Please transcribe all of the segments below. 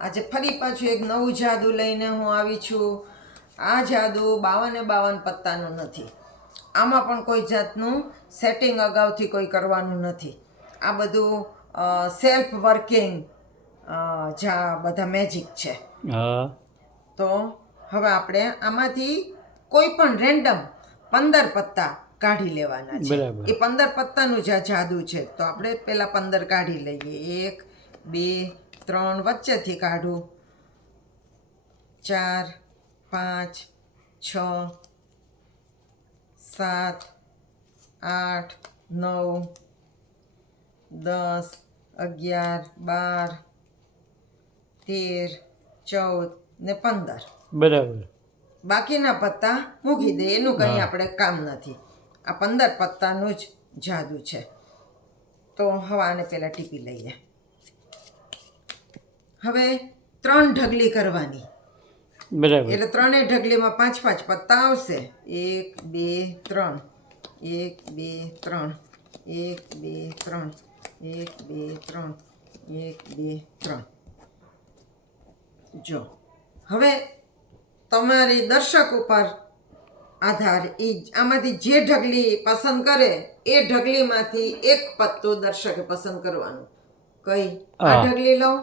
આજે ફરી પાછું એક નવું જાદુ લઈને હું આવી છું. આ જાદુ 52 પત્તાનું નથી. આમાં પણ કોઈ જાતનું સેટિંગ અગાઉથી કોઈ કરવાનું નથી. આ બધું સેલ્ફ વર્કિંગ બધા મેજિક છે. તો હવે આપણે આમાંથી કોઈ પણ રેન્ડમ 15 પત્તા કાઢી લેવાના છે. એ 15 પત્તાનું જ આ જાદુ છે. તો આપણે પહેલા 15 કાઢી લઈએ. 1 2 3 વચ્ચેથી કાઢું, 4 5 6 7 8 9 10 11 12 13 14 ને 15. બરાબર. બાકીના પત્તા મૂકી દે, એનું કંઈ આપણે કામ નથી. આ 15 પત્તાનું જ જાદુ છે. તો હવે આને પહેલાં ટીપી લઈએ. હવે 3 ઢગલી કરવાની. બરાબર. એટલે 3 ઢગલીમાં 5 પત્તા આવશે. 1 2 3 1 2 3 1 2 3 1 2 3 1 2 3. જો હવે તમારી દર્શક ઉપર આધાર, એ આમાંથી જે ઢગલી પસંદ કરે એ ઢગલીમાંથી એક પત્તું દર્શકે પસંદ કરવાનું. કઈ આ ઢગલી લઉં?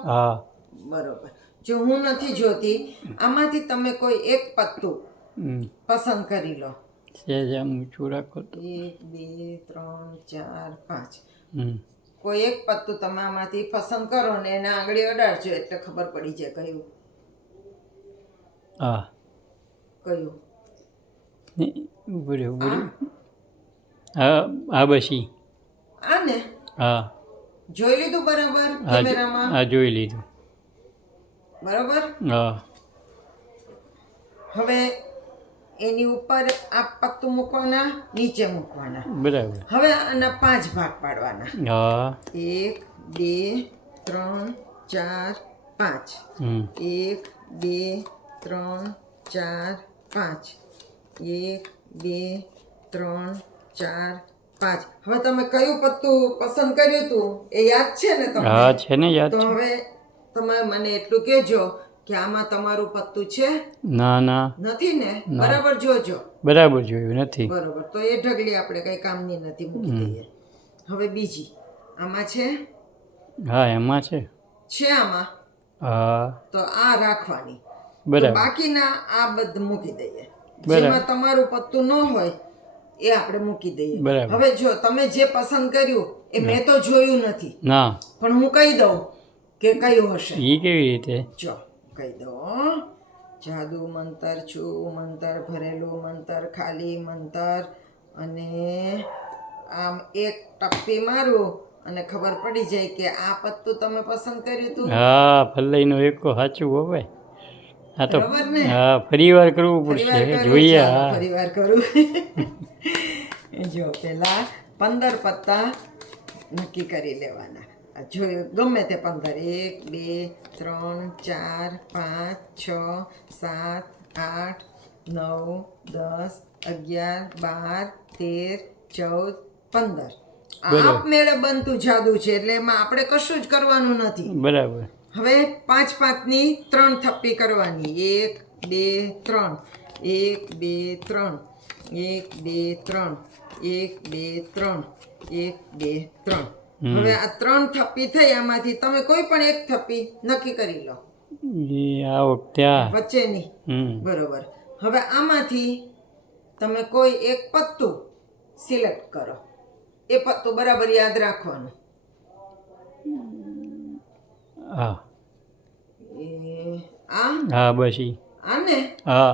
બરોબર. જો હું નથી જોતી, આમાંથી તમે કોઈ એક પત્તું પસંદ કરી લો. 1 2 3 4 5. કોઈ એક પત્તું તમે આમાંથી પસંદ કરો ને એને આંગળી અડાડજો એટલે ખબર પડી જાય કયું કયું. બસી આ ને જોઈ લીધું બરાબર કેમેરામાં? જોઈ લીધું. બરાબર. હવે એની ઉપર આ પત્તું મૂકવાના, નીચે મૂકવાના. બરાબર. હવે આના 5 ભાગ પાડવાના. 1 2 3 4 5. 1 2 3 4 5. 1 2 3 4 5. હવે તમે કયું પત્તું પસંદ કર્યું હતું એ યાદ છે ને તમને? છે ને, યાદ. તો હવે તમે મને એટલું કહેજો કે આમાં તમારું પત્તું છે? ના નથી ને? બરાબર જોજો. બરાબર જોયું નથી. બરાબર. તો એ ઢગલી આપણે કઈ કામની નથી, મૂકી દઈએ. હવે બીજી આમાં છે? એમાં છે. આમાં? તો આ રાખવાની. બાકીના આ બધું મૂકી દઈએ. જેમાં તમારું પત્તું ન હોય એ આપણે મૂકી દઈએ. હવે જો તમે જે પસંદ કર્યું એ મેં તો જોયું નથી, પણ હું કહી દઉં કે કયું હશે. એ કેવી રીતે? જો કહી દો. જાદુ મંતર, છું મંતર, ભરેલું મંતર, ખાલી મંતર. અને આમ એક ટપ્પી મારું અને ખબર પડી જાય કે આ પત્તું તમે પસંદ કર્યું હતું. ફલ્લાઈનો એકો સાચું હવે. આ તો ફરી વાર કરવું પડશે. જોઈએ. ફરી વાર કરું. જો પેલા 15 પત્તા નક્કી કરી લેવાના. જોયું ગમે તે 15. 1 2 3 4 5 6 7 8 9 10 11 12 13 14 15. આપમેળે બનતું જાદુ છે, એટલે એમાં આપણે કશું જ કરવાનું નથી. બરાબર. હવે 5 ની 3 થપ્પી કરવાની. 1 2 3 1 2 3 1 2 3 1 2 3 1 2 3. હવે આ 3 થપ્પી થઈ. આમાંથી તમે કોઈ પણ એક થપ્પી નક્કી કરી લો, વચ્ચેની. બરોબર. હવે આમાંથી તમે કોઈ એક પત્તું સિલેક્ટ કરો. એ પત્તું બરાબર યાદ રાખવાનું. આને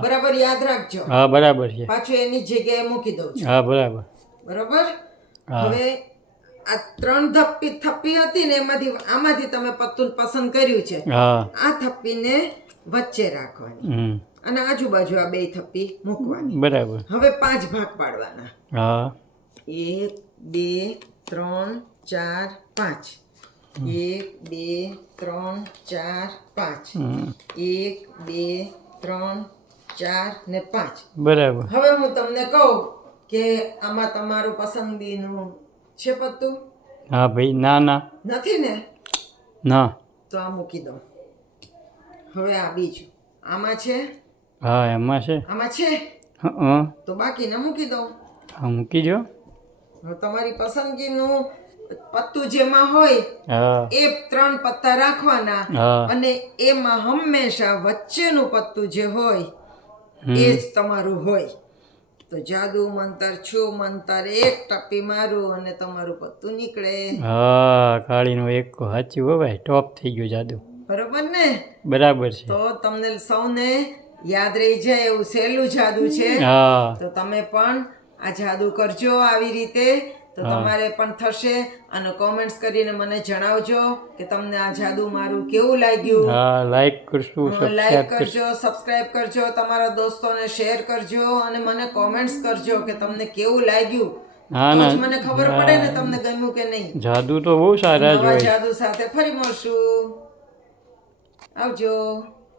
બરાબર યાદ રાખજો. બરાબર છે. પાછું એની જગ્યાએ મૂકી દઉં છું. બરાબર. બરાબર. હવે આ 3 થપ્પી હતી ને, આમાંથી તમે પત્તું પસંદ કર્યું છે. આ થપ્પીને વચ્ચે રાખવાની અને આજુબાજુ આ 2 થપ્પી મૂકવાની. બરાબર. હવે 5 ભાગ પાડવાના. 1 2 3 4 5. 1 2 3 4 5. 1 2 3 4 ને 5. બરાબર. હવે હું તમને કહું કે આમાં તમારું પસંદગીનું છે પત્તું? ભાઈ. ના નથી ને? ના. તો આ મૂકી દો. હવે આ બીજું આમાં છે, હા એમાં છે. આમાં છે હા તો બાકીને મૂકી દઉં. હા મૂકી જો. હવે તમારી પસંદગીનું પત્તું જેમાં હોય હા એ 3 પત્તા રાખવાના હા અને એમાં હંમેશા વચ્ચેનું પત્તું જે હોય હમ. એ જ તમારું હોય. તો જાદુ મંતર છું મંતર એક ટપ્પી મારું અને તમારું પત્તું નીકળે. હા કાળીનું એક સાચું હો ભાઈ, ટોપ થઈ ગયું જાદુ. બરોબર ને? બરાબર છે. તો તમને સૌને યાદ રહી જાય એવું સહેલું જાદુ છે. હા તો તમે પણ આ જાદુ કરજો આવી રીતે, તો તમારે પણ થશે. અને કોમેન્ટ્સ કરીને મને જણાવજો કે તમને આ જાદુ મારું કેવું લાગ્યું. હા લાઈક કરશું, લાઈક સબસ્ક્રાઈબ કરશું. કરજો, સબસ્ક્રાઇબ કરજો, તમારા દોસ્તોને શેર કરજો અને મને કોમેન્ટ્સ કરજો કે તમને કેવું લાગ્યું. હા તો ના જ મને ખબર પડે ને તમને ગમ્યું કે નહીં. જાદુ તો બહુ સારા જ નવા હોય. જાદુ સાથે ફરી મળશું. આવજો.